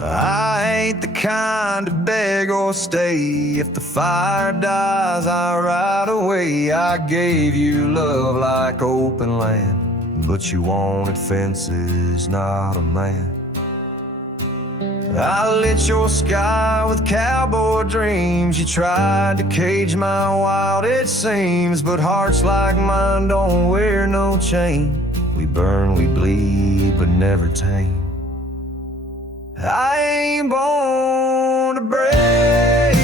I ain't the kind to beg or stay. If the fire dies, I ride away. I gave you love like open land, but you wanted fences, not a man. I lit your sky with cowboy dreams. You tried to cage my wild, it seems, but hearts like mine don't wear no chain. We burn, we bleed, but never tame. I ain't born to break.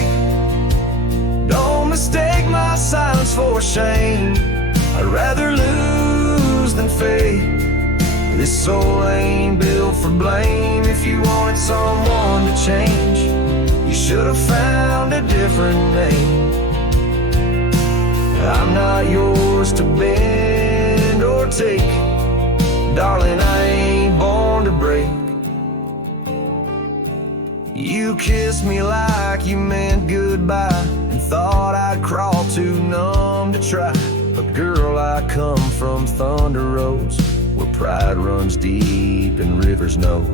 Don't mistake my silence for shame. I'd rather lose than fake. This soul ain't built for blame. If you wanted someone to change, you should have found a different name. I'm not yours to bend or take. Darling, I ain't born to break. You kissed me like you meant goodbye, and thought I'd crawl too numb to try. But girl, I come from Thunder Roads, where pride runs deep and rivers know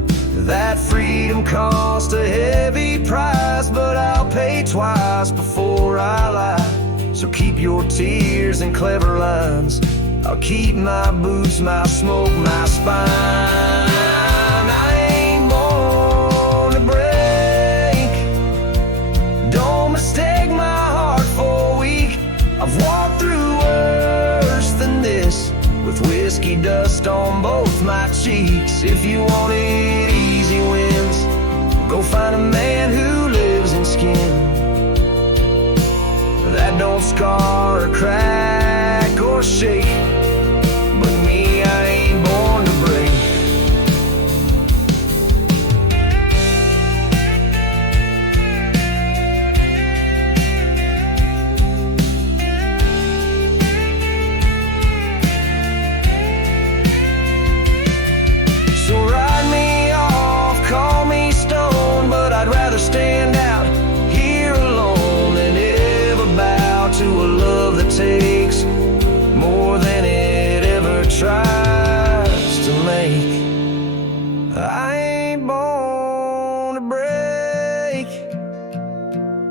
that freedom cost a heavy price. But I'll pay twice before I lie. So keep your tears and clever lines. I'll keep my boots, my smoke, my spine. I've walked through worse than this, with whiskey dust on both my cheeks. If you wanted easy wins, go find a man who lives in skin that don't scar or crack or shake. But me, I ain't born to break. Stand out here alone and ever bow to a love that takes more than it ever tries to make. I ain't born to break.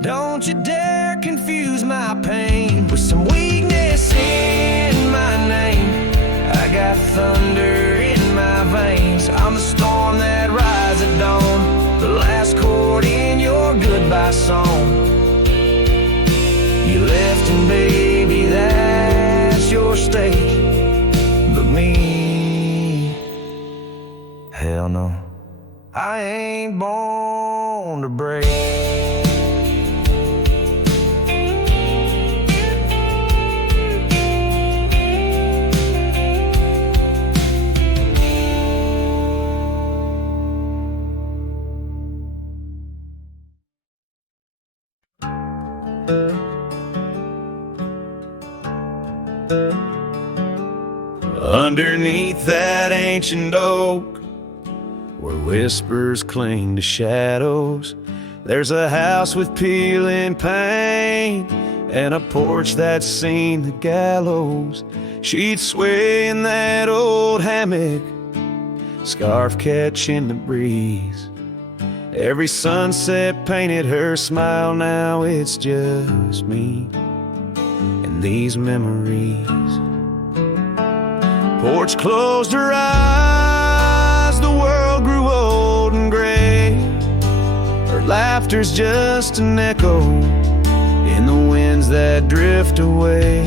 Don't you dare confuse my pain with some weakness in my name. I got thunder in my veins. I'm the storm that rides at dawn, the last chord in your goodbye song. You left and baby, that's your stake. But me, hell no, I ain't born to break. Underneath that ancient oak, where whispers cling to shadows, there's a house with peeling paint and a porch that's seen the gallows. She'd sway in that old hammock, scarf catching the breeze. Every sunset painted her smile. Now it's just me and these memories. Porch closed her eyes, the world grew old and gray. Her laughter's just an echo in the winds that drift away.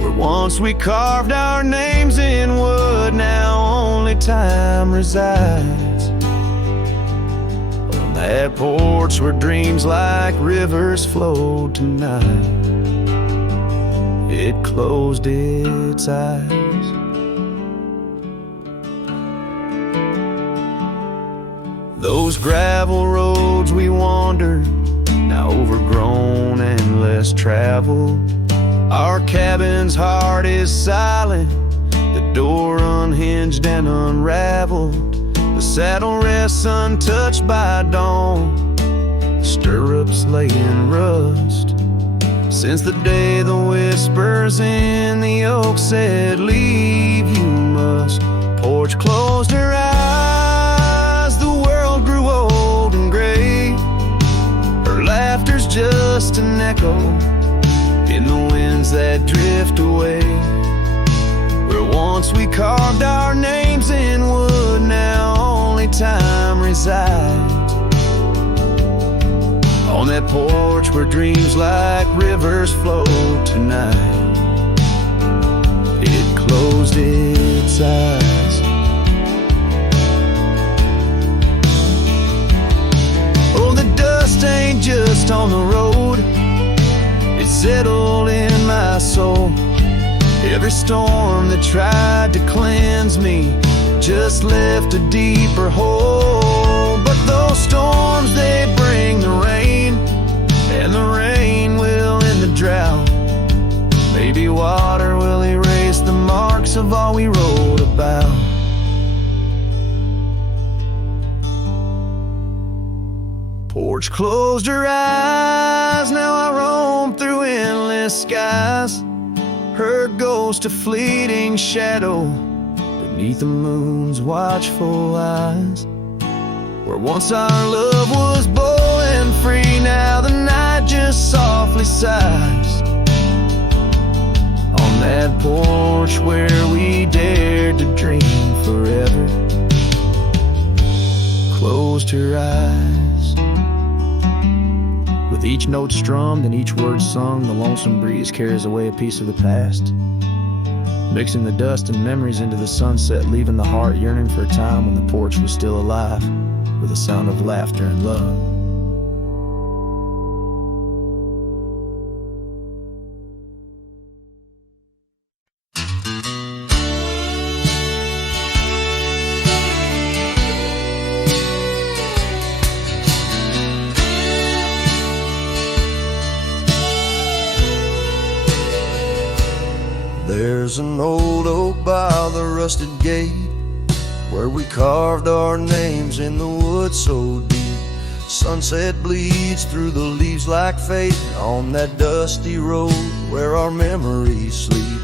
Where once we carved our names in wood, now only time resides. On that porch where dreams like rivers flowed tonight, it closed its eyes. Those gravel roads we wandered, now overgrown and less traveled. Our cabin's heart is silent, the door unhinged and unraveled. The saddle rests untouched by dawn, the stirrups lay in rust. Since the day the whispers in the oak said, leave you must. Porch closed her eyes, the world grew echo in the winds that drift away. Where once we carved our names in wood, now only time resides. On that porch where dreams like rivers flow tonight, it closed its eyes. Oh, the dust ain't just on the road, it's settled in my soul. Every storm that tried to cleanse me just left a deeper hole. But those storms, they bring the rain, and the rain will end the drought. Maybe water will erase the marks of all we wrote about. Porch closed her eyes, now I roam through endless skies. Her ghost a fleeting shadow beneath the moon's watchful eyes. Where once our love was bold and free, now the night just softly sighs. On that porch where we dared to dream forever, closed her eyes. With each note strummed and each word sung, the lonesome breeze carries away a piece of the past, mixing the dust and memories into the sunset, leaving the heart yearning for a time when the porch was still alive, with a sound of laughter and love. There's an old oak by the rusted gate, where we carved our names in the wood so deep. Sunset bleeds through the leaves like fate on that dusty road where our memories sleep.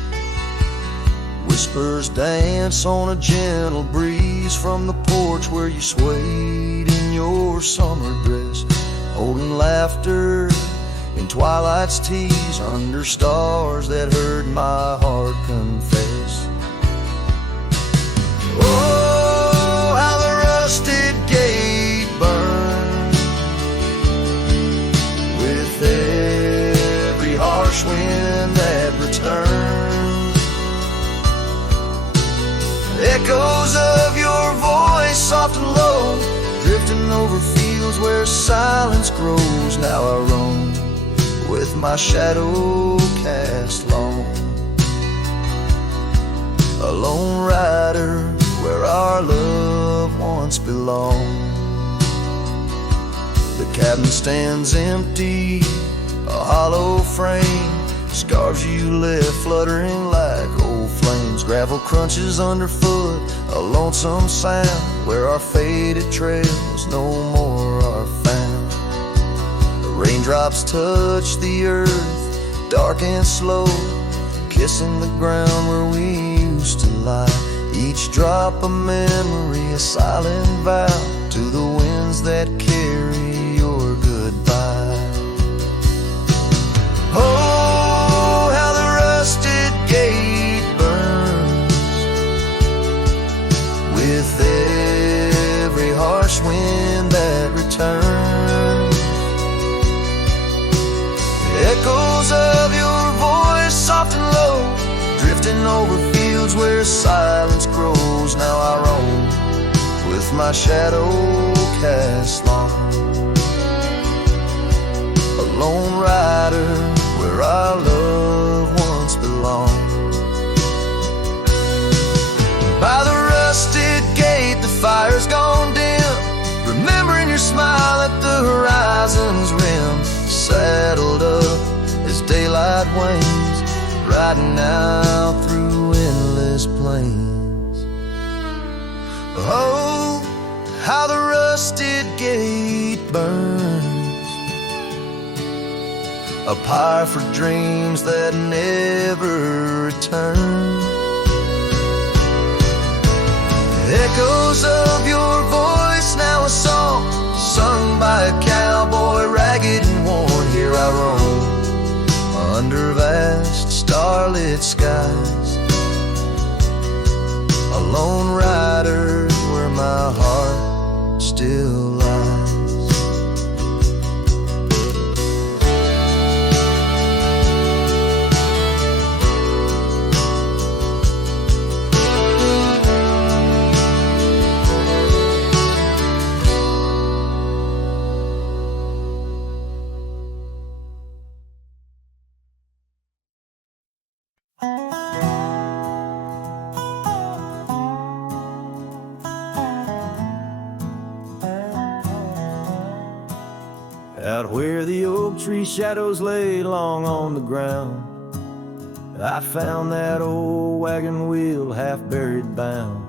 Whispers dance on a gentle breeze from the porch where you swayed in your summer dress, holding laughter in twilight's tease under stars that heard my heart confess. Oh, how the rusted gate burned with every harsh wind that returned. Echoes of your voice, soft and low, drifting over fields where silence grows. Now I roam with my shadow cast long, a lone rider where our love once belonged. The cabin stands empty, a hollow frame, scars you left fluttering like old flames. Gravel crunches underfoot, a lonesome sound where our faded trails no more are found. Raindrops touch the earth, dark and slow, kissing the ground where we used to lie. Each drop a memory, a silent vow to the winds that carry your goodbye. Oh, how the rusted gate burns with every harsh wind that returns. Echoes of your voice, soft and low, drifting over fields where silence grows. Now I roam with my shadow cast long, a lone rider where our love once belonged. By the rusted gate, the fire's gone dim, remembering your smile at the horizon's rim. Saddled up as daylight wanes, riding out through endless plains. Oh, how the rusted gate burns, a pyre for dreams that never return. Echoes of your voice, now a song sung by a cowboy, ragged and worn. Here I roam starlit skies. A lone rider where my heart still lies. Out where the oak tree shadows lay long on the ground, I found that old wagon wheel half buried bound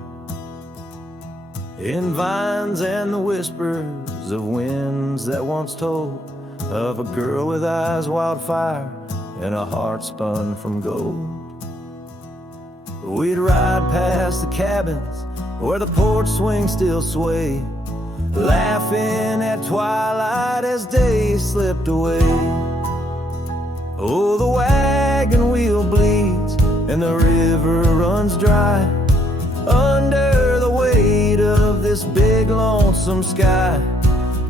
in vines and the whispers of winds that once told of a girl with eyes wildfire and a heart spun from gold. We'd ride past the cabins where the porch swings still sway, laughing at twilight as day slipped away. Oh, the wagon wheel bleeds and the river runs dry under the weight of this big lonesome sky.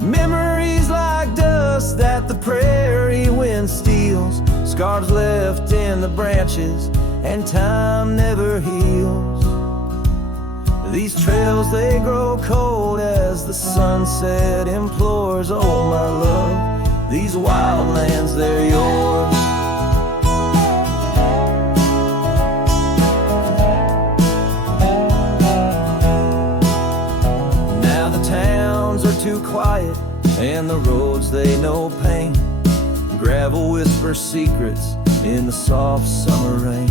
Memories like dust that the prairie wind steals, scars left in the branches and time never heals. These trails, they grow cold as the sunset implores, oh my love, these wild lands, they're yours. Now the towns are too quiet and the roads, they know pain. Gravel whispers secrets in the soft summer rain.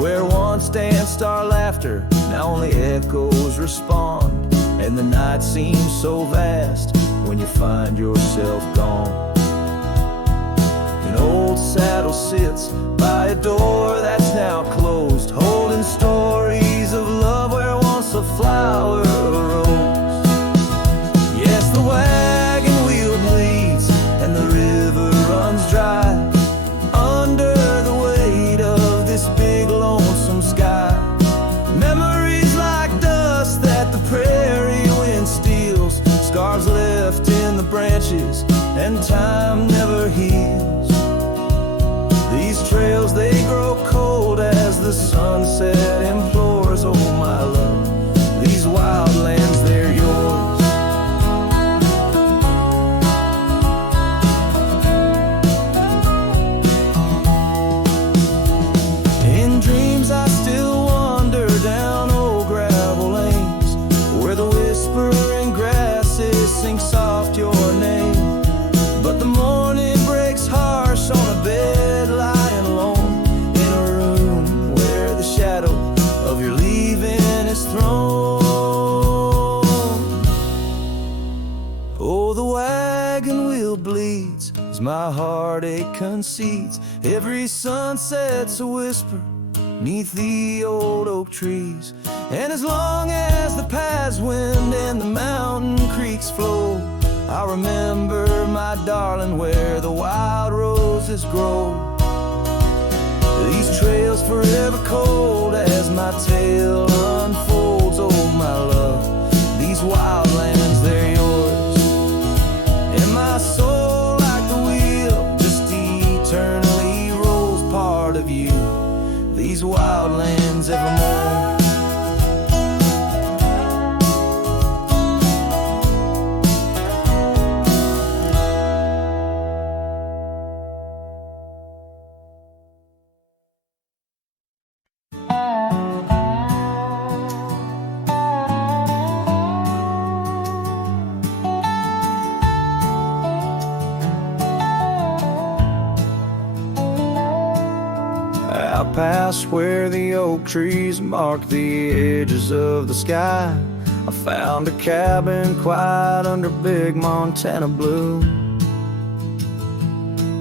Where once danced our laughter, now only echoes respond, and the night seems so vast when you find yourself gone. An old saddle sits by a door that's now closed, holding stories of love where once a flower arose. Yes, the wagon wheel bleeds and the river runs dry under the weight of this big lonesome sky. Memories like dust that the prairie wind steals, scars left in the branches and time never heals. These trails, they grow cold as the sunset implores, oh my love, these wild lands, they're yours. In dreams I still wander down old gravel lanes where the whispering grasses sing soft your name. But the morning breaks harsh on a bed lying alone in a room where the shadow of your leaving is thrown. Oh, the wagon wheel bleeds as my heartache concedes. Every sunset's a whisper neath the old oak trees, and as long as the paths wind and the mountain creeks flow, I'll remember my darling where the wild roses grow. These trails forever cold as my tale unfolds, oh my love, these wild lands, they're yours. And my soul like the wheel just eternally rolls, part of you, these wild lands evermore. Out past where the oak trees mark the edges of the sky, I found a cabin quiet under big Montana blue.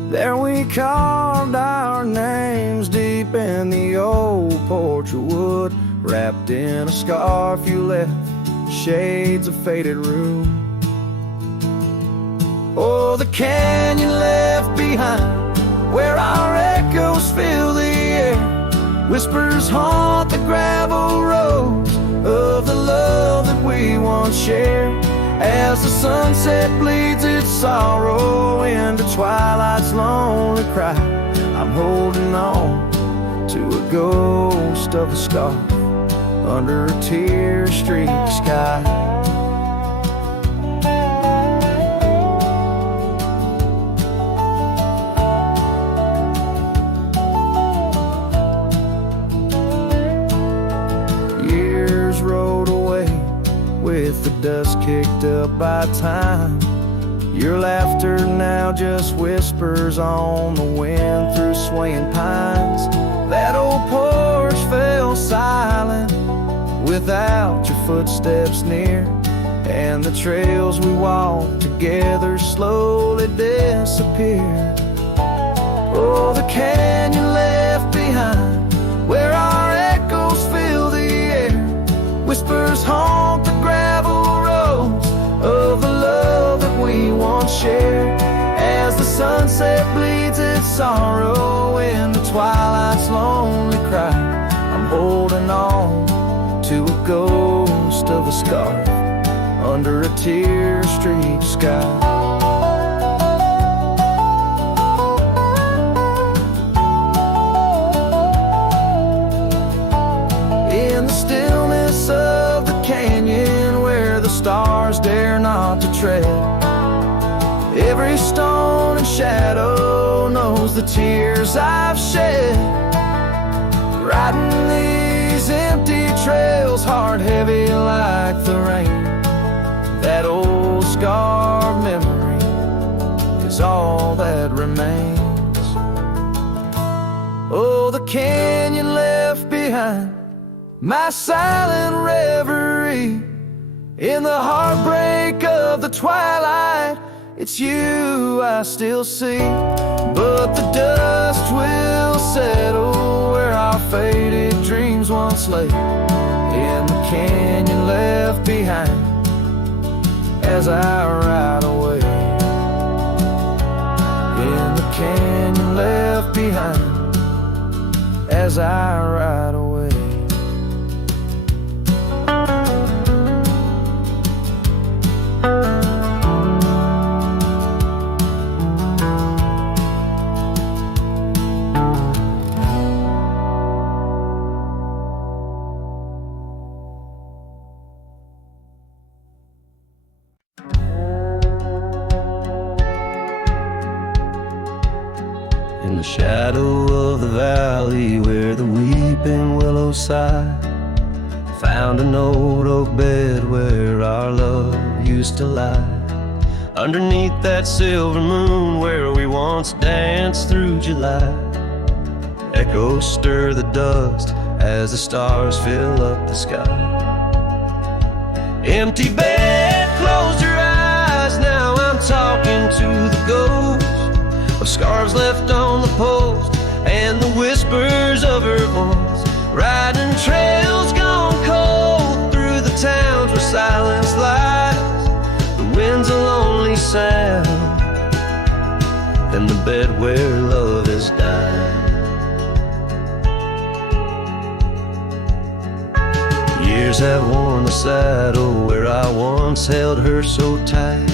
There we carved our names deep in the old porch of wood, wrapped in a scarf you left, shades of faded rue. Oh, the canyon left behind where our echoes fill the air. Whispers haunt the gravel roads of the love that we once shared. As the sunset bleeds its sorrow into twilight's lonely cry, I'm holding on to a ghost of a scarf under a tear-streaked sky. Years rolled away with the dust kicked up by time. Your laughter now just whispers on the wind through swaying pines. That old porch fell silent without your footsteps near, and the trails we walked together slowly disappeared. Oh, the canyon left behind, where our echoes fill the air. Whispers haunt the gravel roads of the love that we once shared. As the sunset bleeds its sorrow in the twilight's lonely cry, I'm holding on to a ghost of a scarf under a tear-streaked sky. In the stillness of the canyon where the stars dare not to tread, every stone and shadow knows the tears I've shed. Riding these empty trails, heart heavy like the rain. That old scarred memory is all that remains. Oh, the canyon left behind, my silent reverie. In the heartbreak of the twilight, it's you I still see. But the dust will settle where our faded dreams once lay, in the canyon left behind as I ride away. In the canyon left behind as I ride away. In the shadow of the valley where the weeping willows sigh, found an old oak bed where our love used to lie. Underneath that silver moon where we once danced through July, echoes stir the dust as the stars fill up the sky. Empty bed, closed her eyes, now I'm talking to the ghost of scarves left on the post and the whispers of her voice. Riding trails gone cold through the towns where silence lies. The wind's a lonely sound and the bed where love has died. Years have worn the saddle where I once held her so tight.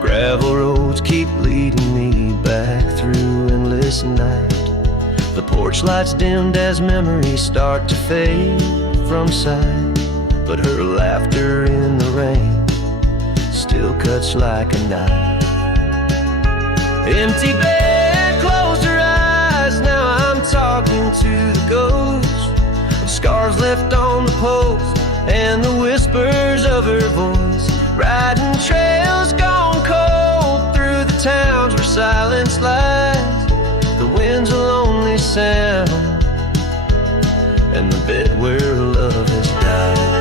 Gravel roads keep leading me back through endless night. The porch lights dimmed as memories start to fade from sight, but her laughter in the rain still cuts like a knife. Empty bed, closed her eyes, now I'm talking to the ghost of scars left on the post and the whispers of her voice. Riding trails gone cold through the towns where silence lies. The wind's a lonely sound and the bed where love has died.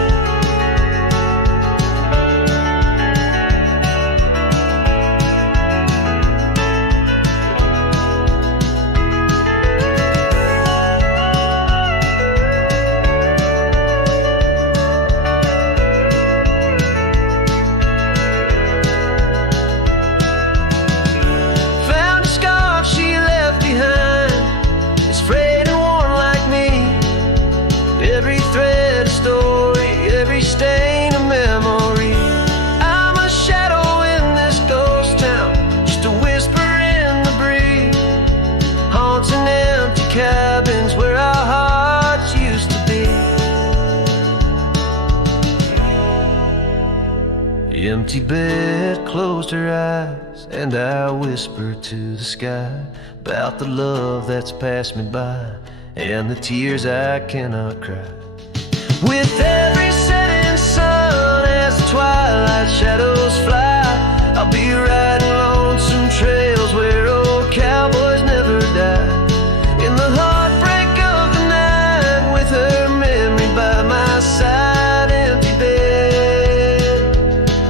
Empty bed, closed her eyes, and I whisper to the sky about the love that's passed me by and the tears I cannot cry. With every setting sun as the twilight shadows fly, I'll be riding lonesome trails where old cowboys never die. In the heartbreak of the night, with her memory by my side, empty bed,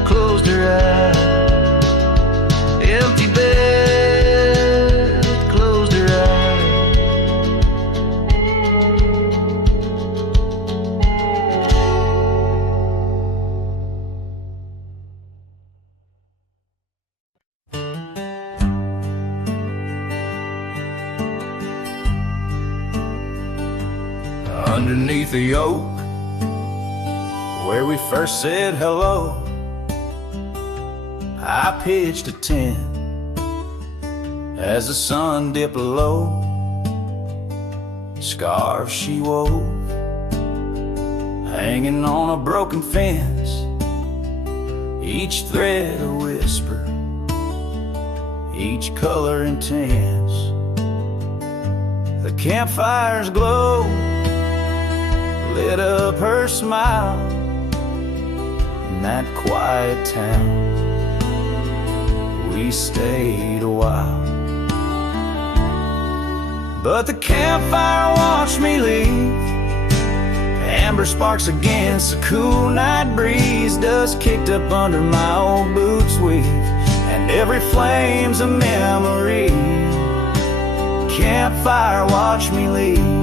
closed her eyes. Empty bed, closed her eyes. Underneath the oak, where we first said hello, I pitched a tent as the sun dipped low. Scarves she wove, hanging on a broken fence, each thread a whisper, each color intense. The campfire's glow lit up her smile in that quiet town. We stayed a while, but the campfire watched me leave. Amber sparks against the cool night breeze, dust kicked up under my old boots weave, and every flame's a memory. Campfire watched me leave.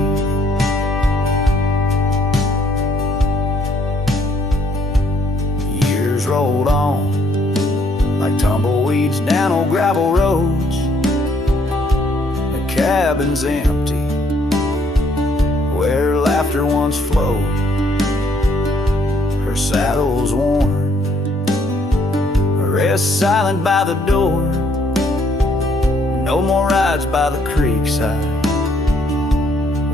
Rolled on like tumbleweeds down old gravel roads. The cabin's empty where laughter once flowed. Her saddle's worn, rest silent by the door. No more rides by the creekside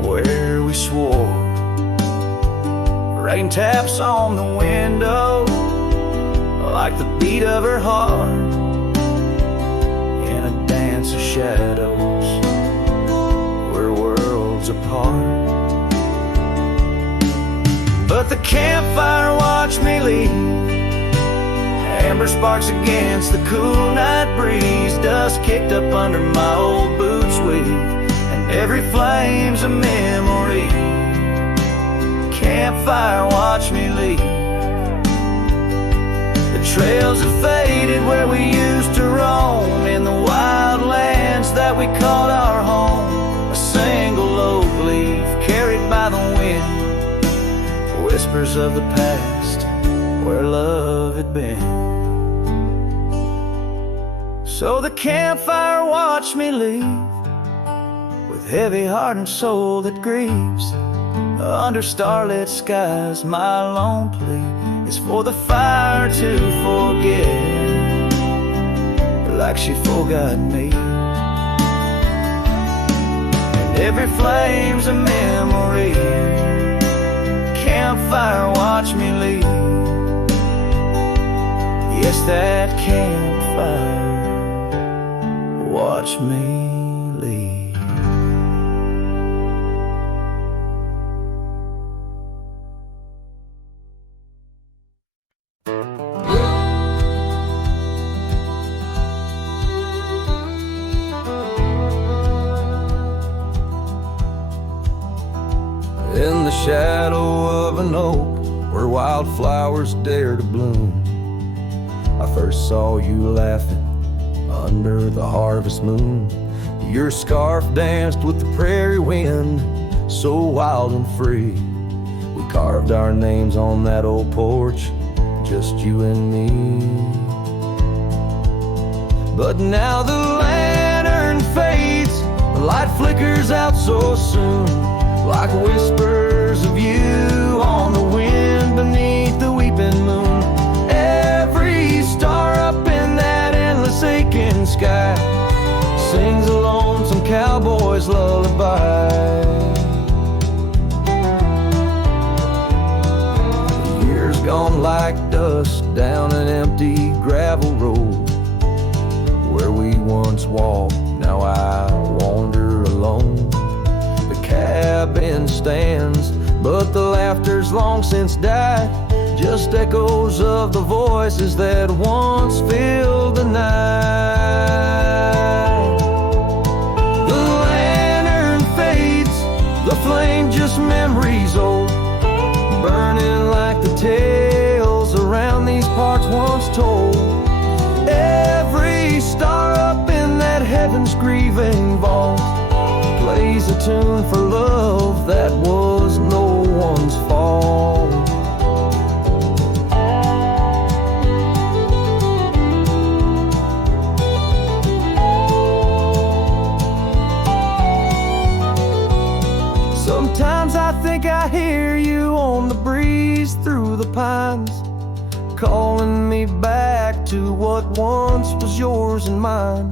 where we swore. Rain taps on the window like the beat of her heart in a dance of shadows where worlds apart. But the campfire watched me leave. Amber sparks against the cool night breeze, dust kicked up under my old boots weave, and every flame's a memory. Campfire watched me leave. Trails have faded where we used to roam, in the wild lands that we called our home. A single oak leaf carried by the wind, whispers of the past where love had been. So the campfire watched me leave, with heavy heart and soul that grieves. Under starlit skies my lone plea is for the fire to forget, like she forgot me. And every flame's a memory. Campfire watch me leave. Yes, that campfire watch me leave. In the shadow of an oak where wildflowers dare to bloom, I first saw you laughing under the harvest moon. Your scarf danced with the prairie wind, so wild and free. We carved our names on that old porch, just you and me. But now the lantern fades, the light flickers out so soon, like whispers of you on the wind beneath the weeping moon. Every star up in that endless aching sky sings a lonesome cowboy's lullaby. Years gone like like dusk down an empty gravel road. Where we once walked, now I wander alone. The cabin stands, but the laughter's long since died. Just echoes of the voices that once filled the night. The lantern fades, the flame just memories old, burning like the tales around these parts once told. Every star up in that heaven's grieving vault plays a tune for love that was no one's fault. Sometimes I think I hear you on the breeze through the pines, calling me back to what once was yours and mine.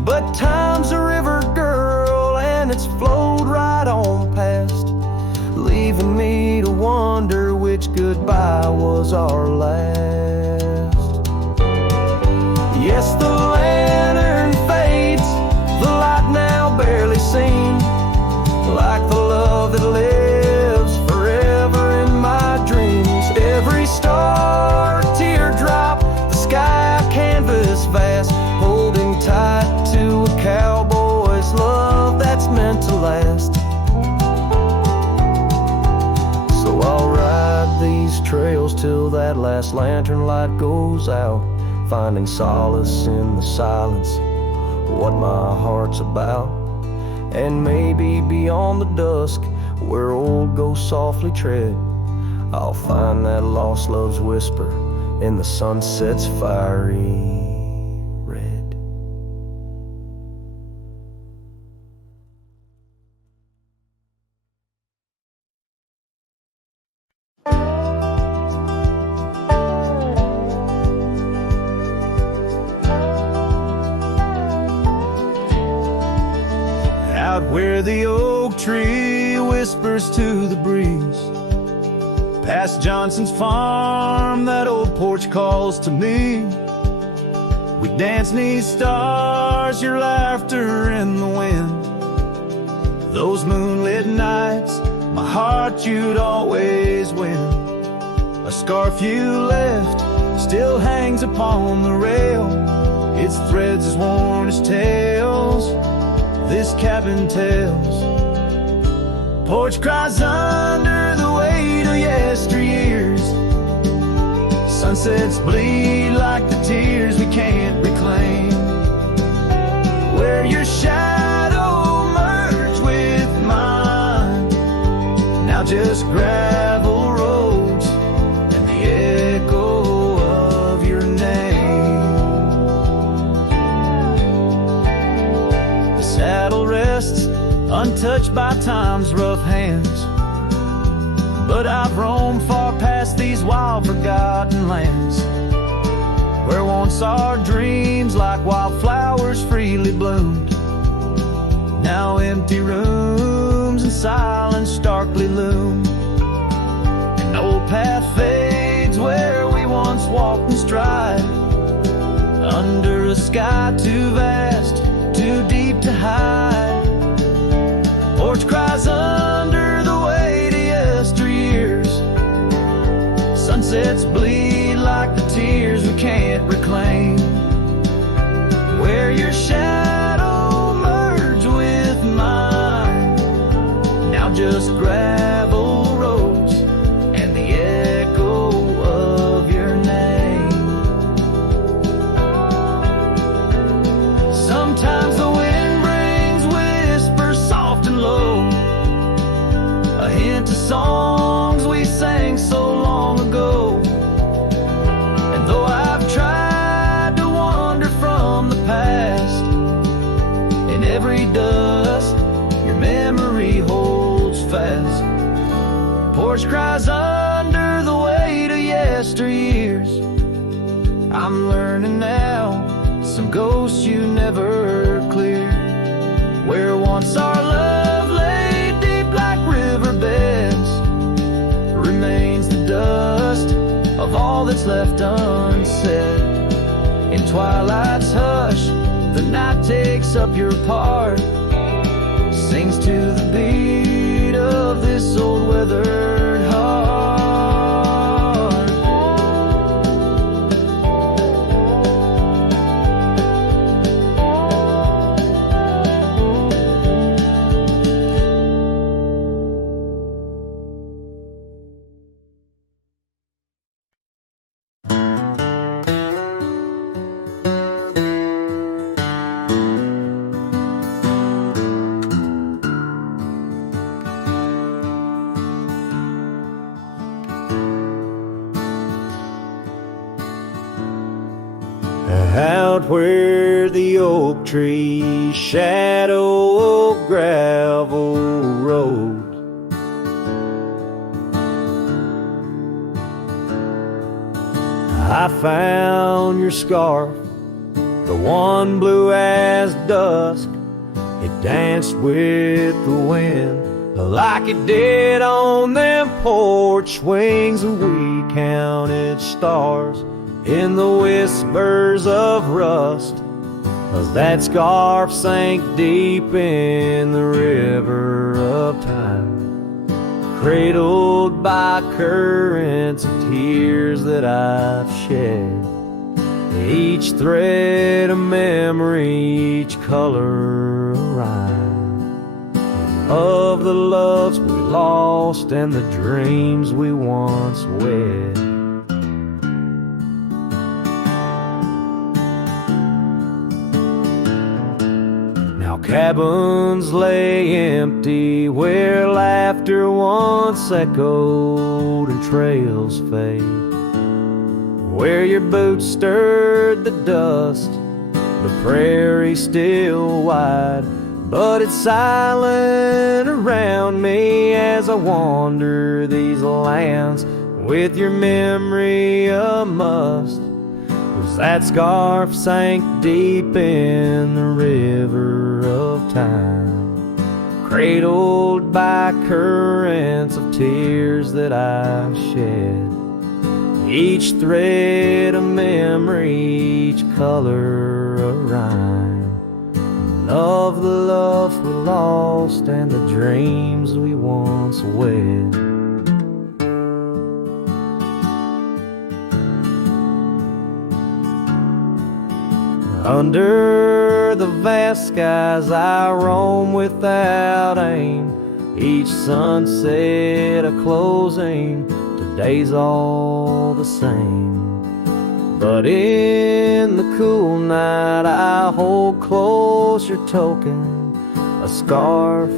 But time's a river, girl, and it's flowed right on past, leaving me to wonder which goodbye was our last. Yes, the lantern fades, the light now barely seen, like the love that lives forever in my dreams. Every star, teardrop, the sky canvas vast, holding tight to a cowboy's love that's meant to last. So I'll ride these trails till that last lantern light goes out, finding solace in the silence, what my heart's about. And maybe beyond the dusk, where old ghosts softly tread, I'll find that lost love's whisper in the sunset's fiery red. Out where the oak tree whispers to the breeze, past Johnson's farm, that old porch calls to me. We dance 'neath stars, your laughter in the wind. Those moonlit nights, my heart you'd always win. A scarf you left still hangs upon the rail, its threads as worn as tales this cabin tells. Porch cries under the weight of yesteryears. Sunsets bleed like the tears we can't reclaim. Where your shadow merged with mine, now just gravel roads and the echo of your name. The saddle rests untouched by time's rough hands, but I've roamed far past these wild forgotten lands, where once our dreams like wildflowers freely bloomed. Now empty rooms and silence starkly loom. An old path fades where we once walked in stride, under a sky too vast, too deep to hide. Porch cries under the weight of yesteryears. Sunsets bleed like the tears we can't reclaim. Where your shadow merged with mine, now just gravel roads and the echo of your name. Sometimes the wind brings whispers soft and low, a hint of songs we sang so long ago. And though I've tried to wander from the past, in every dust your memory holds fast. Porch cries under the weight of yesteryears. I'm learning now, some ghosts you never cleared. Where once our love lay deep like riverbeds, remains the dust of all that left unsaid. In twilight's hush, the night takes up your part, sings to the beat of this old weathered heart. Out where the oak trees shadow a gravel road, I found your scarf, the one blue as dusk. It danced with the wind like it did on them porch swings, and we counted stars in the whispers of rust, 'cause that scarf sank deep in the river of time, cradled by currents of tears that I've shed. Each thread a memory, each color a rhyme, of the loves we lost and the dreams we once wed. Cabins lay empty where laughter once echoed and trails fade, where your boots stirred the dust, the prairie still wide, but it's silent around me as I wander these lands with your memory a must. 'Cause that scarf sank deep in the river of time, cradled by currents of tears that I've shed. Each thread a memory, each color a rhyme, of the love we lost and the dreams we once wed. Under the vast skies I roam without aim, each sunset a closing, today's all the same. But in the cool night I hold close your token, a scarf,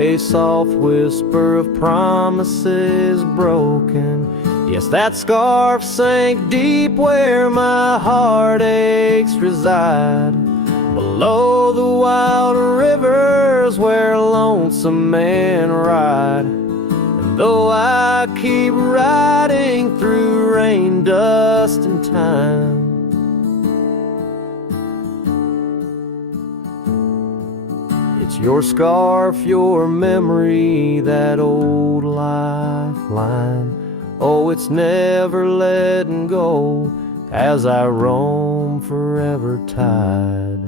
a soft whisper of promises broken. Yes, that scarf sank deep where my heartaches reside, below the wild rivers where lonesome men ride. And though I keep riding through rain, dust, and time, it's your scarf, your memory, that old lifeline. Oh, it's never letting go as I roam forever tied.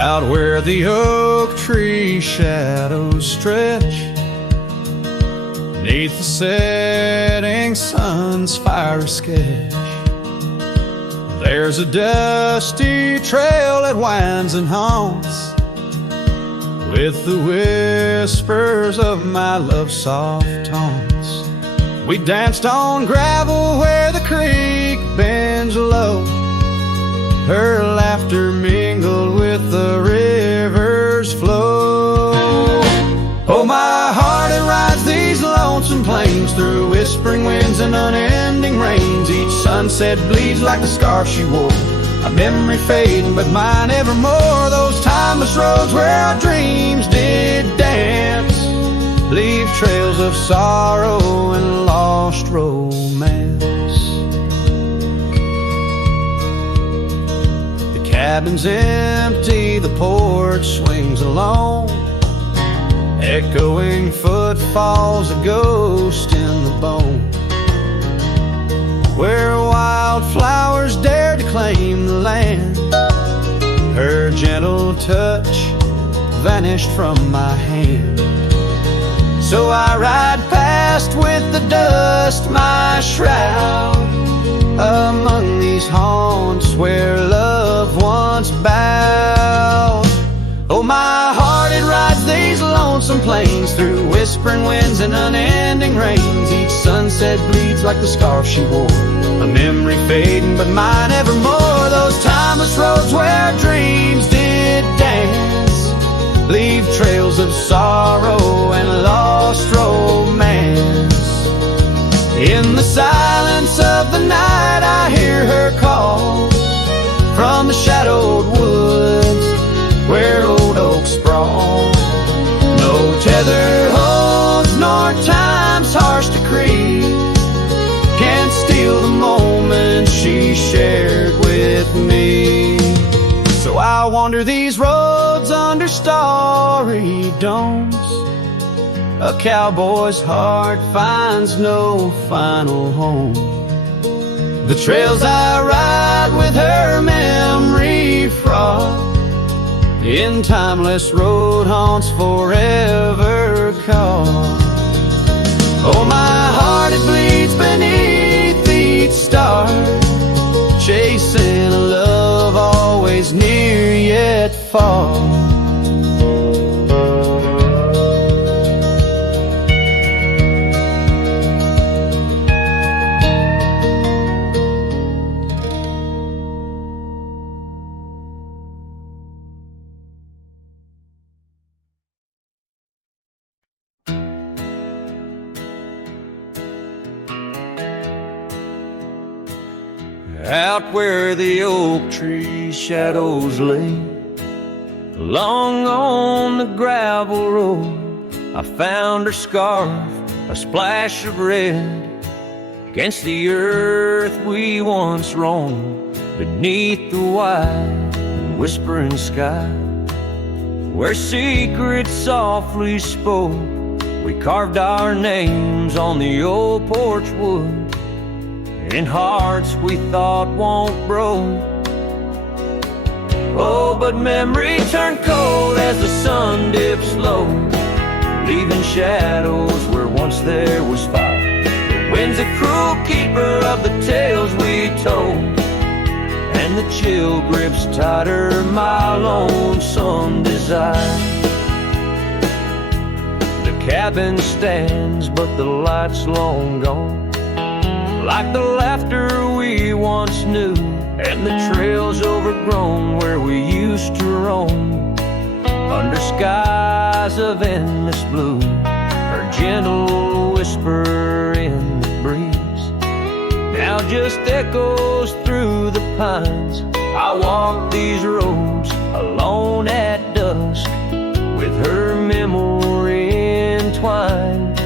Out where the oak tree shadows stretch, neath the setting sun's fire sketch, there's a dusty trail that winds and haunts with the whispers of my love's soft taunts. We danced on gravel where the creek bends low, her laughter mingled with the river's flow. sunset bleeds like the scarf she wore. A memory fading, but mine evermore. Those timeless roads where our dreams did dance leave trails of sorrow and lost romance. The cabin's empty, the porch swings alone, echoing footfalls, a ghost in the bone. Where wildflowers dared to claim the land, her gentle touch vanished from my hand. So I ride past with the dust, my shroud, among these haunts where loved ones bowed. Oh, my heart, it rides these lonesome plains through whispering winds and unending rains. Each sunset bleeds like the scarf she wore, a memory fading, but mine evermore. Those timeless roads where dreams did dance leave trails of sorrow and lost romance. In the silence of the night I hear her call from the shadowed woods where old oaks sprawl. No tether holds nor time's harsh decree can steal the moment she shared with me. So I wander these roads under starry domes. A cowboy's heart finds no final home. The trails I ride with her memory fraught, in timeless road haunts forever caught. Oh, my heart, it bleeds beneath each star, chasing a love always near yet far. Out where the oak tree shadows lay, along on the gravel road, I found her scarf, a splash of red, against the earth we once roamed, beneath the wide and whispering sky, where secrets softly spoke. We carved our names on the old porch wood, in hearts we thought won't grow. Oh, but memory turned cold as the sun dips low, leaving shadows where once there was fire. The wind's a cruel keeper of the tales we told, and the chill grips tighter my lonesome desire. The cabin stands, but the light's long gone, like the laughter we once knew, and the trails overgrown where we used to roam, under skies of endless blue. Her gentle whisper in the breeze now just echoes through the pines. I walk these roads alone at dusk, with her memory entwined.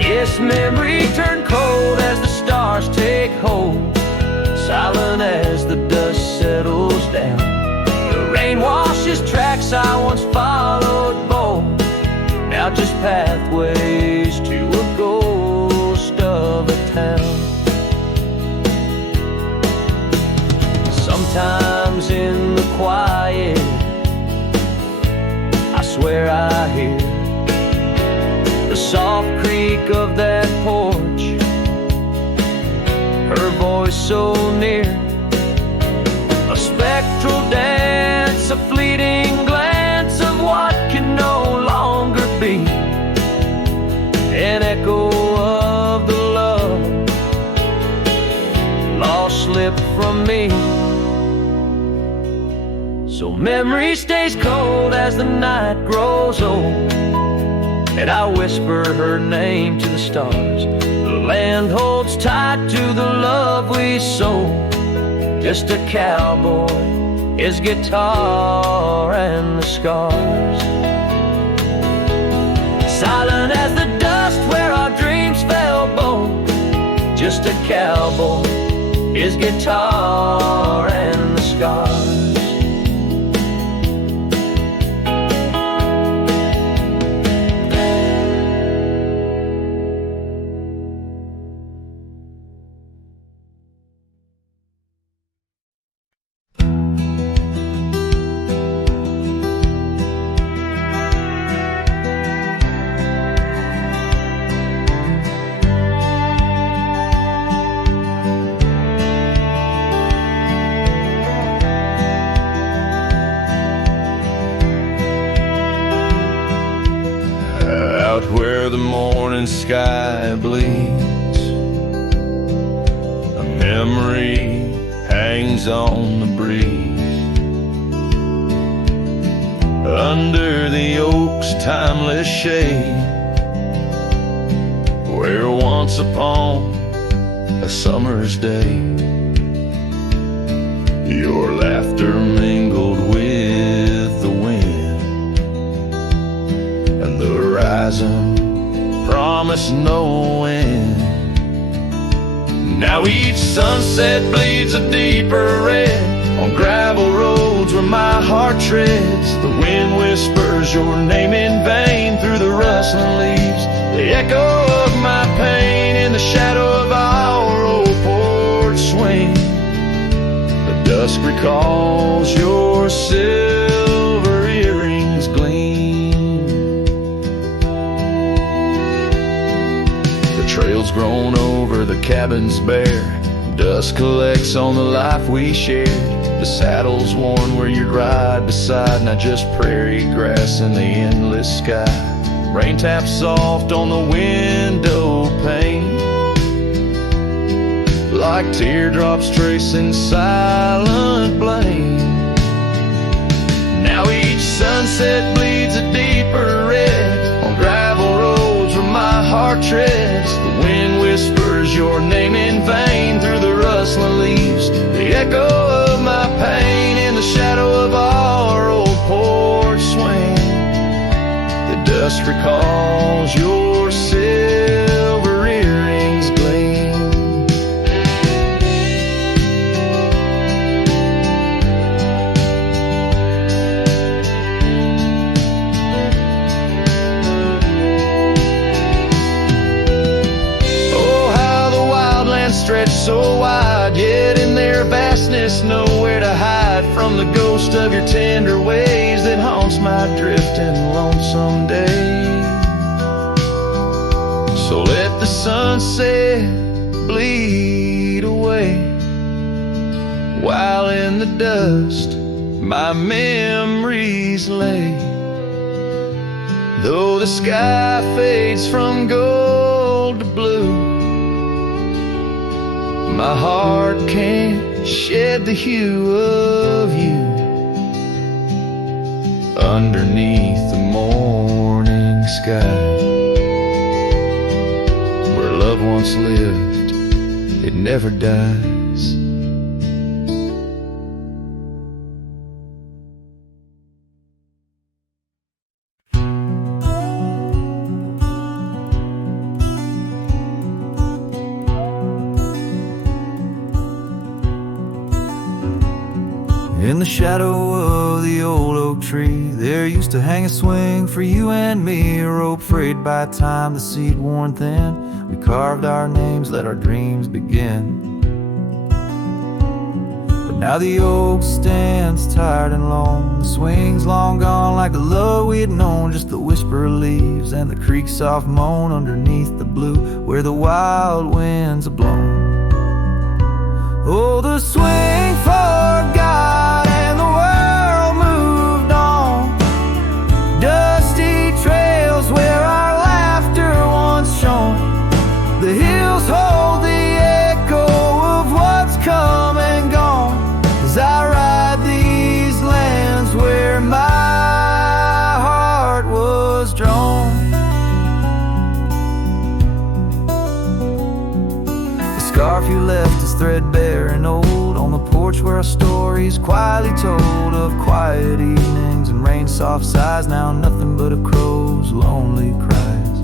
Yes, memory turned cold as the stars take hold, silent as the dust settles down. The rain washes tracks I once followed bold, now just pathways to a ghost of a town. Sometimes in the quiet, I swear I hear the soft creak of that porch, her voice so near, a spectral dance, a fleeting glance of what can no longer be, an echo of the love lost slipped from me. So memory stays cold as the night grows old, and I whisper her name to the stars. The land holds tight to the love we sow. Just a cowboy, his guitar and the scars. Silent as the dust where our dreams fell bold. Just a cowboy, his guitar and the scars. Where the morning sky bleeds, a memory hangs on the breeze. Under the oak's timeless shade, where once upon a summer's day, your laughter mingled with the wind, and the horizon promised no end. Now each sunset bleeds a deeper red on gravel roads where my heart treads. The wind whispers your name in vain through the rustling leaves. The echo of my pain in the shadow of our old porch swing. The dusk recalls your silver earrings gleam. The trail's grown over, the cabin's bare. Dust collects on the life we shared. The saddle's worn where you'd ride beside, not just prairie grass in the endless sky. Rain taps soft on the window pane, like teardrops tracing silent blame. Now each sunset bleeds a deeper red on gravel roads where my heart treads. The wind whispers your name in vain through the rustling leaves. The echo of my pain in the shadow of our old porch swing. The dust recalls your silver earrings gleam. Oh, how the wildlands stretch so wide, yet in their vastness nowhere to hide from the ghost of your tender ways that haunts my drifting lonesome day. So let the sunset bleed away, while in the dust my memories lay. Though the sky fades from gold to blue, my heart can't shed the hue of you. Underneath the morning sky, where love once lived, it never dies. In the shadow of the old oak tree, there used to hang a swing for you and me. A rope frayed by time, the seed worn thin. We carved our names, let our dreams begin. But now the oak stands tired and lone. The swing's long gone like the love we'd known. Just the whisper of leaves and the creek's soft moan underneath the blue where the wild winds are blown. Oh, the swing forgot and the world moved on. Dusty trails where our laughter once shone. The hills hold the echo of what's come and gone, as I ride these lands where my heart was drawn. where our stories quietly told of quiet evenings and rain-soft sighs. Now nothing but a crow's lonely cries.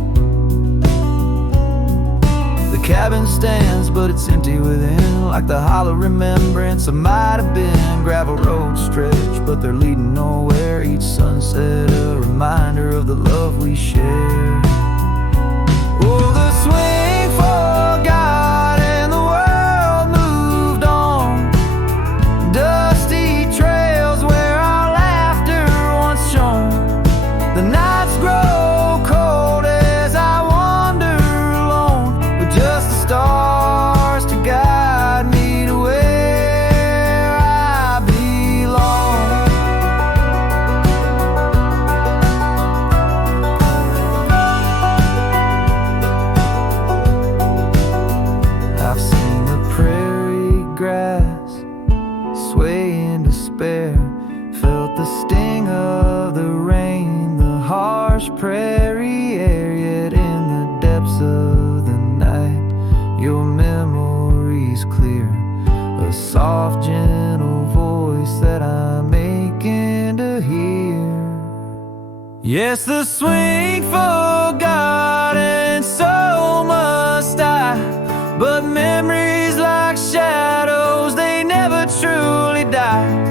The cabin stands, but it's empty within, like the hollow remembrance of might have been. Gravel roads stretch, but they're leading nowhere. Each sunset a reminder of the love we share. Oh, the swing forgot and the world moved on. Dusty trails where our laughter once shone. The nights grow cold as I wander alone, with just the stars to guide me to where I belong. I've seen the prairie grass sway in despair, felt the sting of the rain, the harsh prairie air. Yet in the depths of the night, your memory's clear, a soft gentle voice that I'm aching to hear. Yes, the swing forgot and so must I, but memories like shadows, they never truly die.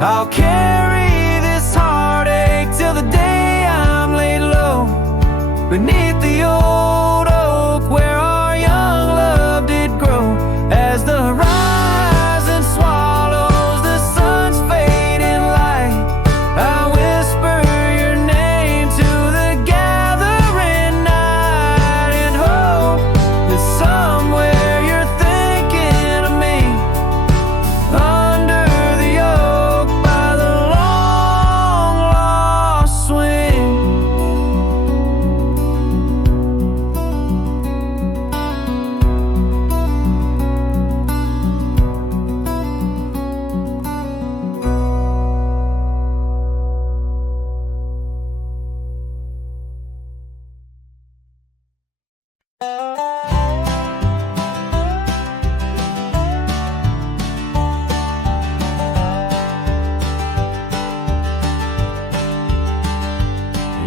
I'll carry this heartache till the day I'm laid low beneath the old oak where our young love did grow. As the horizon swallows the sun's fading light, I whisper your name to the gathering night, and hope that somewhere you're thinking of me under the oak by the long lost swing.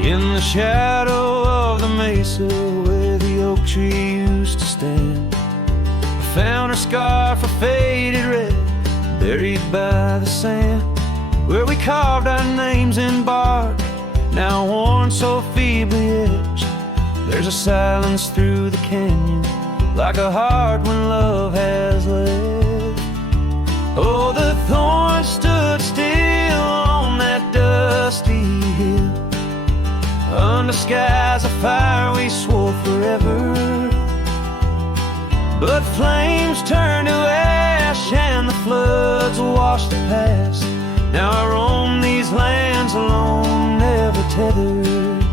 In the shadow of the mesa where the oak tree used to stand, I found her scarf of faded red, buried by the sand, where we carved our names in bark, now worn so feebly etched. There's a silence through the canyon, like a heart when love has left. Oh, the thorns stood still on that dusty hill, under skies of fire we swore forever. But flames turned to ash and the floods washed the past. Now I roam these lands alone, never tethered.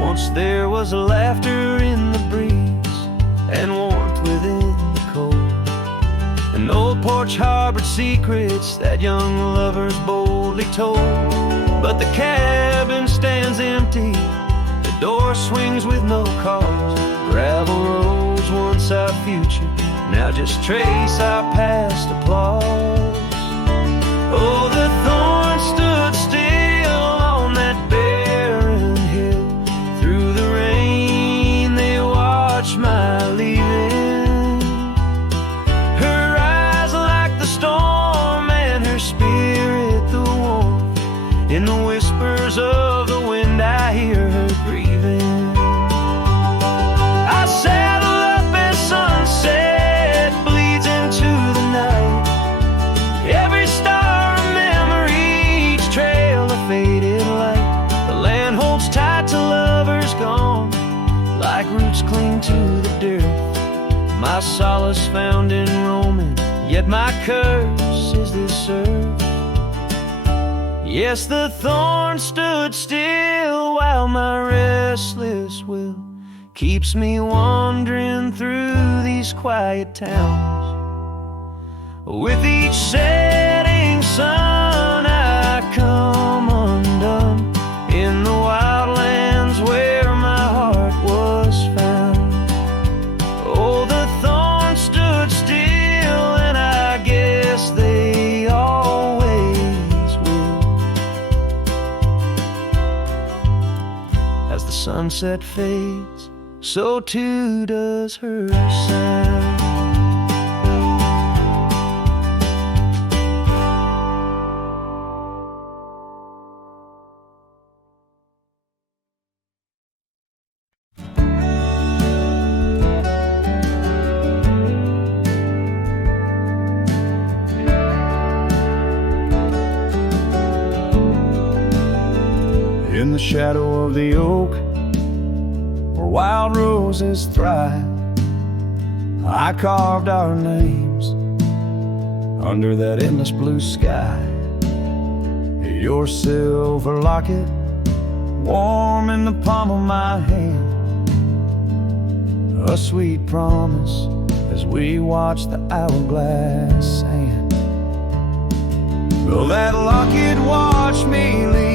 Once there was laughter in the breeze and warmth within the cold. An old porch harbored secrets that young lovers boldly told. But the cabin stands empty, the door swings with no cause. Gravel roads, once our future, now just trace our past applause. Oh, the thorns stood still on that barren hill. Through the rain they watched my leaving. Her eyes like the storm and her spirit the warmth. In the whispers of the wind I hear her breathing. I saddle up as sunset bleeds into the night. Every star a memory, each trail a faded light. The land holds tight to lovers gone, like roots cling to the dirt. My solace found in roaming, yet my curse is this earth. Yes, the thorn stood still while my restless will keeps me wandering through these quiet towns. With each setting sun I come undone in the wildlands where my heart was found. sunset fades, so too does her sound. In the shadow of the oak, where wild roses thrive, I carved our names under that endless blue sky. Your silver locket, warm in the palm of my hand, a sweet promise as we watch the hourglass sand. Will that locket watch me leave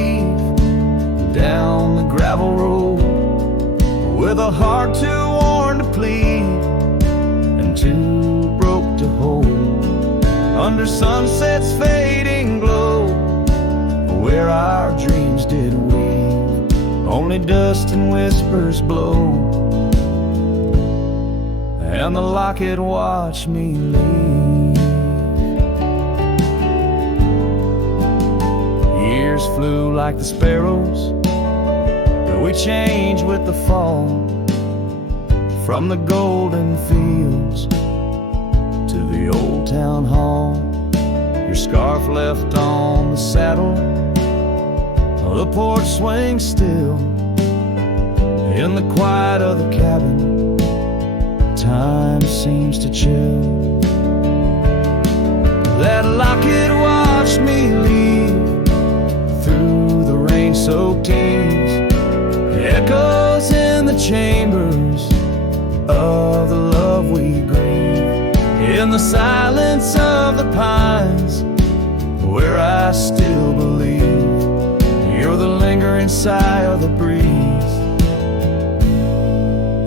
down the gravel road, with a heart too worn to plead and too broke to hold, under sunset's fading glow, where our dreams did weave, only dust and whispers blow, and the locket watched me leave. Years flew like the sparrows, we changed with the fall, from the golden fields to the old town hall. Your scarf left on the saddle, the porch swings still. In the quiet of the cabin, time seems to chill. That locket watched me leave through the rain-soaked eves, echoes in the chambers of the love we grieve, in the silence of the pines, where I still believe you're the lingering sigh of the breeze,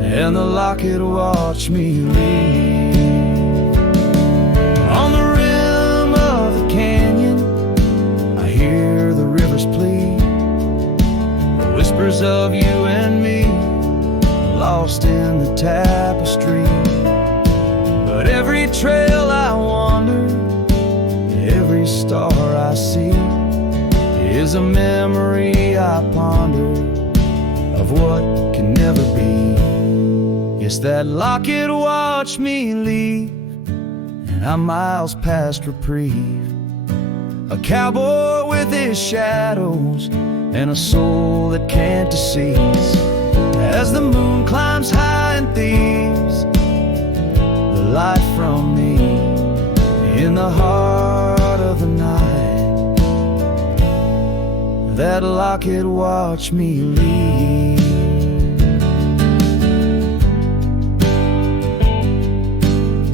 and the locket watched me leave. On the rim of the canyon, I hear the rivers plead, whispers of you and me, lost in the tapestry. But every trail I wander, every star I see, is a memory I ponder of what can never be. Yes, that locket watched me leave, and I'm miles past reprieve, a cowboy with his shadows and a soul that can't deceive. As the moon climbs high and thieves the light from me, in the heart of the night, that locket watched me leave.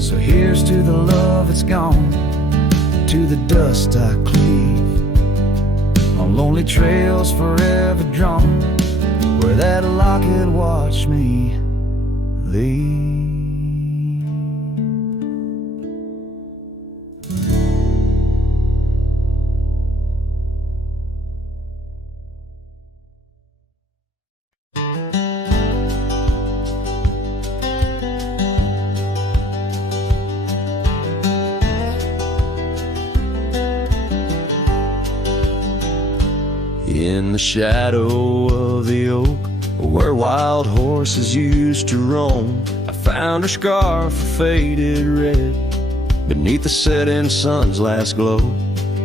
So here's to the love that's gone, to the dust I cleave, on lonely trails forever drawn, where that locket watched me leave. In the shadow of the oak, where wild horses used to roam, I found her scarf of faded red beneath the setting sun's last glow.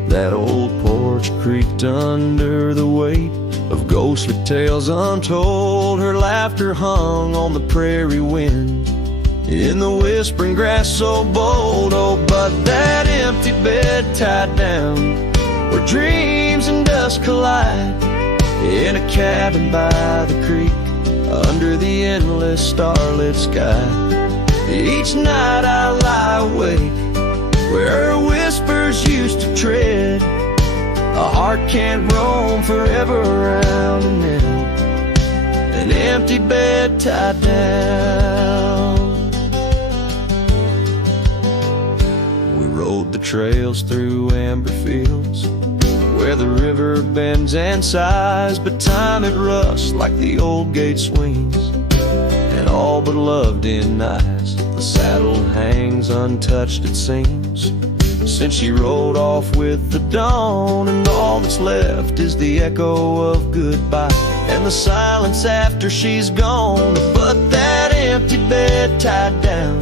That old porch creaked under the weight of ghostly tales untold. Her laughter hung on the prairie wind, in the whispering grass so bold. Oh, but that empty bed tied down, where dreams and dust collide, in a cabin by the creek, under the endless starlit sky. Each night I lie awake, where her whispers used to tread. A heart can't roam forever around and in an empty bed tied down. We rode the trails through amber fields, where the river bends and sighs, but time it rusts like the old gate swings, and all but love denies. The saddle hangs untouched, it seems, since she rode off with the dawn, and all that's left is the echo of goodbye and the silence after she's gone. But that empty bed tied down,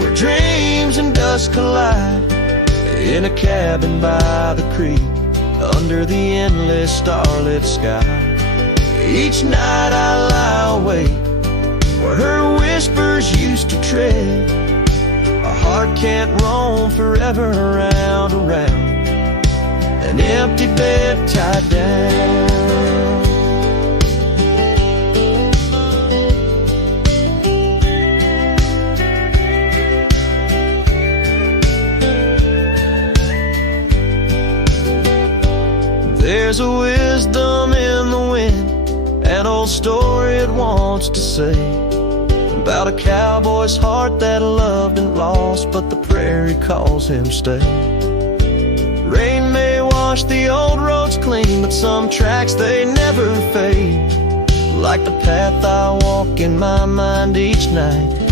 where dreams and dust collide, in a cabin by the creek, under the endless starlit sky. Each night I lie awake, where her whispers used to tread. A heart can't roam forever around, an empty bed tied down. There's a wisdom in the wind, an old story it wants to say, about a cowboy's heart that loved and lost, but the prairie calls him stay. Rain may wash the old roads clean, but some tracks they never fade, like the path I walk in my mind each night,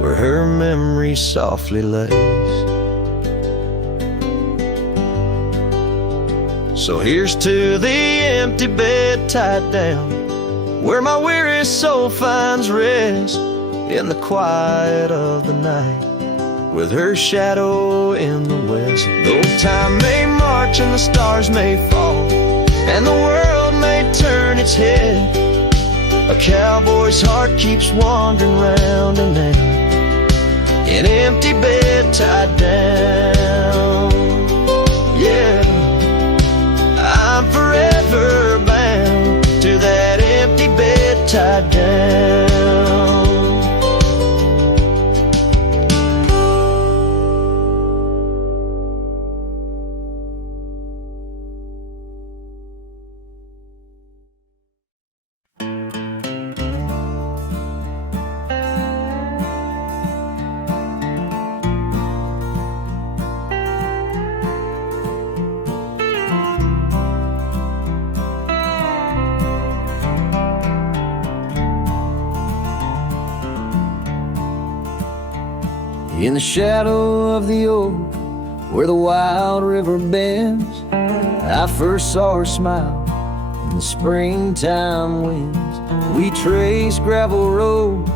where her memory softly lays. So here's to the empty bed tied down, where my weary soul finds rest, in the quiet of the night, with her shadow in the west. Though time may march and the stars may fall, and the world may turn its head, a cowboy's heart keeps wandering round and round, an empty bed tied down. Yeah, I'm forever bound to that empty bed tied down. In the shadow of the oak, where the wild river bends, I first saw her smile in the springtime winds. We traced gravel roads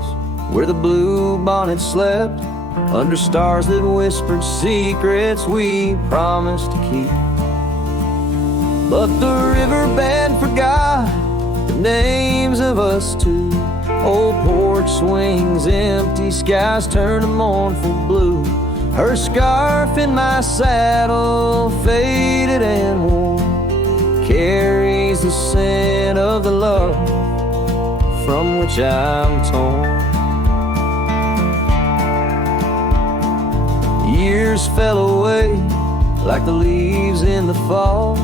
where the blue bonnet slept, under stars that whispered secrets we promised to keep. But the riverbed forgot the names of us two. Old porch swings empty, skies turn to mournful blue. Her scarf in my saddle, faded and worn, carries the scent of the love from which I'm torn. Years fell away like the leaves in the fall.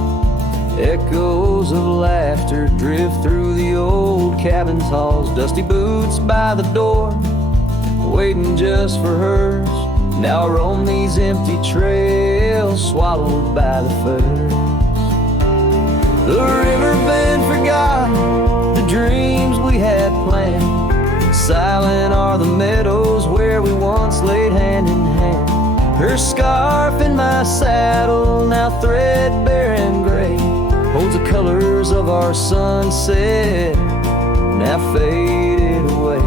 Echoes of laughter drift through the old cabin's halls. Dusty boots by the door, waiting just for hers. Now I roam these empty trails, swallowed by the furs. The riverbed forgot the dreams we had planned. Silent are the meadows where we once laid hand in hand. Her scarf in my saddle, now threadbare and gray, holds the colors of our sunset, now faded away.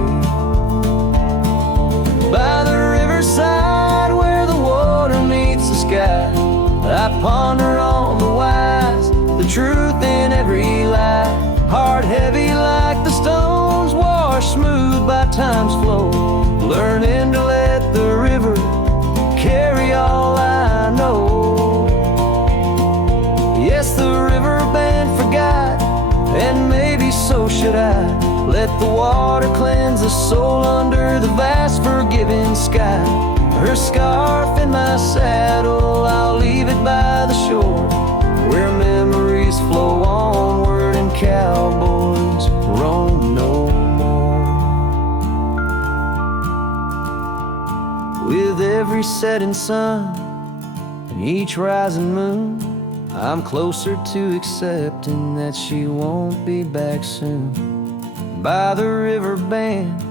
By the riverside where the water meets the sky, I ponder on the wise, the truth in every lie. Heart heavy like the stones washed smooth by time's flow, learning to let the river carry all I know. Yes, the riverbed forgot, and maybe so should I. Let the water cleanse the soul under the vast forgiving sky. Her scarf in my saddle, I'll leave it by the shore, where memories flow onward and cowboys roam no more. With every setting sun and each rising moon, I'm closer to accepting that she won't be back soon. By the river bend,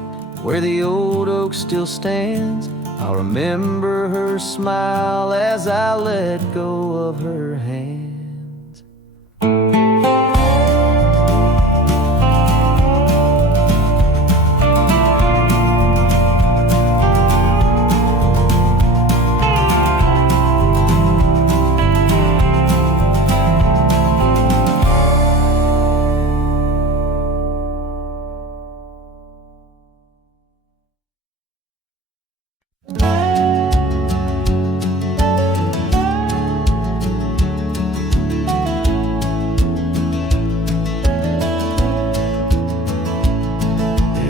where the old oak still stands, I'll remember her smile as I let go of her hand.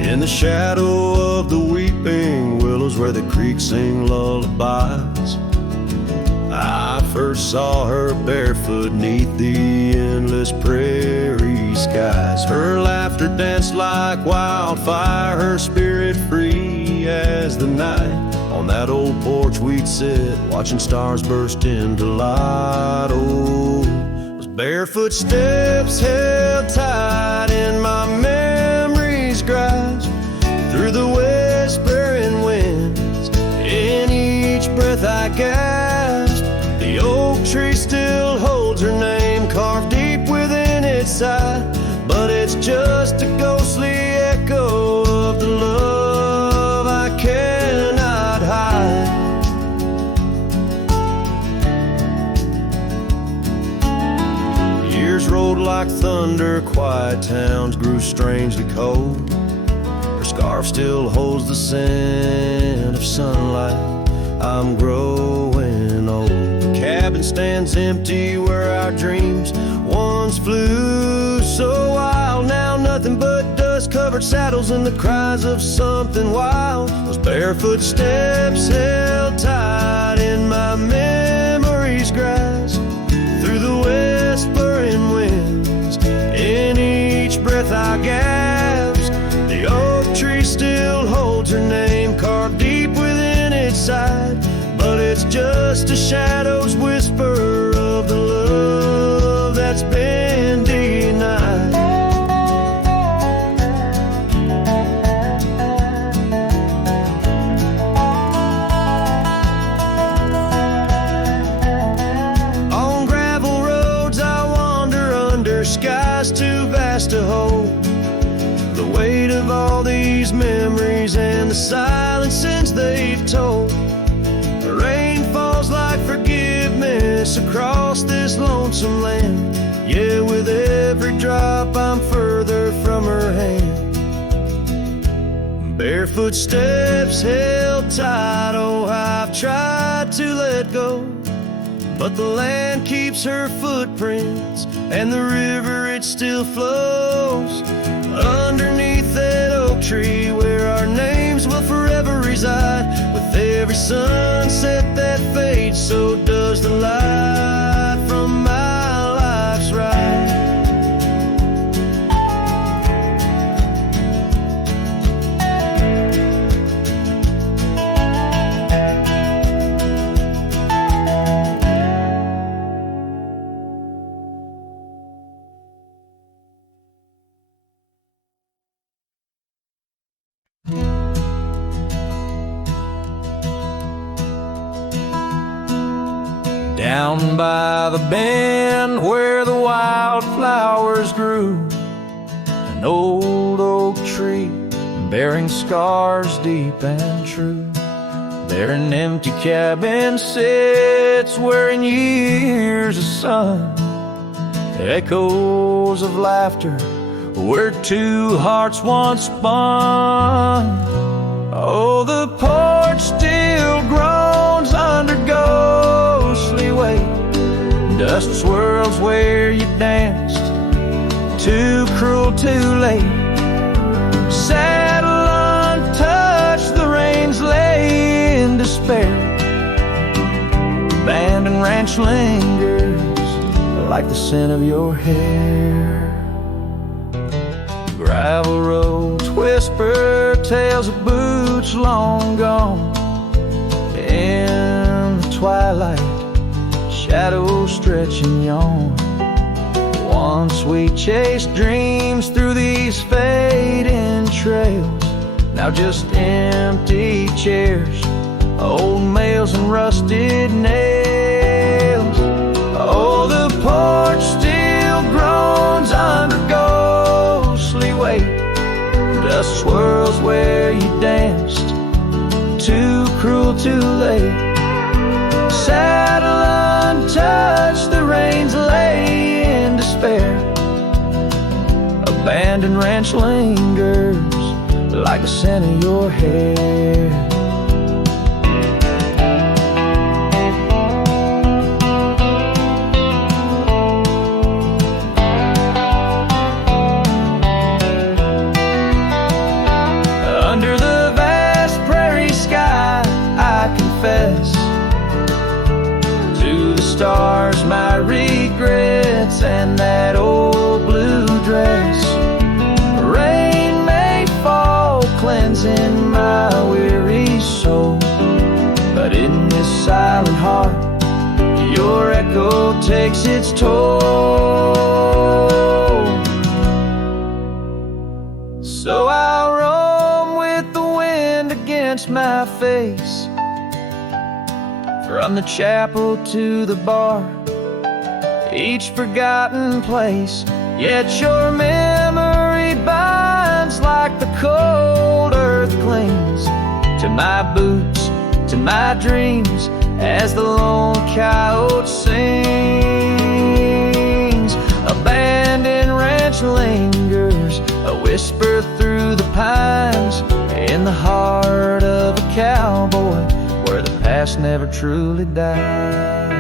In the shadow of the weeping willows where the creek sing lullabies, I first saw her barefoot neath the endless prairie skies. Her laughter danced like wildfire, her spirit free as the night. On that old porch we'd sit, watching stars burst into light. Oh, those barefoot steps held tight in my memory's grasp, through the whispering winds. In each breath I gasp, the oak tree still holds her name carved deep within its side. But it's just a ghostly echo of the love I cannot hide. Years rolled like thunder, quiet towns grew strangely cold. Scarf still holds the scent of sunlight. I'm growing old. The cabin stands empty where our dreams once flew so wild. Now nothing but dust-covered saddles and the cries of something wild. Those barefoot steps held tight in my memory's grasp, through the whispering winds. In each breath I gasp, the oak tree still holds her name carved deep within its side. But it's just a shadow's whisper of the love that's been denied. On gravel roads I wander under skies too vast to hold. The weight of all these memories and the silent sins they've told. The rain falls like forgiveness across this lonesome land. Yeah, with every drop I'm further from her hand. Barefoot steps held tight, oh, I've tried to let go, but the land keeps her footprints, and the river, it still flows underneath that oak tree where our names will forever reside. With every sunset that fades, so does the light from my life's ride. Down by the bend where the wildflowers grew, an old oak tree bearing scars deep and true. There an empty cabin sits where in years of sun, echoes of laughter where two hearts once spun. Oh, the porch still groans under ghostly weight. Dust swirls where you danced, too cruel, too late. Saddle untouched, the reins lay in despair. Abandoned ranch lingers like the scent of your hair. Gravel roads whisper tales of boots long gone. In the twilight, shadows stretch and yawn. Once we chased dreams through these fading trails, now just empty chairs, old mails and rusted nails. Oh, the porch still groans under ghostly weight. Dust swirls where you danced, too cruel, too late. Saddle untouched, the reins lay in despair. Abandoned ranch lingers like the scent of your hair. Under the vast prairie sky, I confess to the stars my regrets and that old blue dress. Rain may fall, cleansing my weary soul, but in this silent heart, your echo takes its toll. So I'll roam with the wind against my face, from the chapel to the bar, each forgotten place. Yet your memory binds like the cold earth clings to my boots, to my dreams, as the lone coyote sings. Abandoned ranch lingers, a whisper through the pines, in the heart of a cowboy, where the past never truly dies.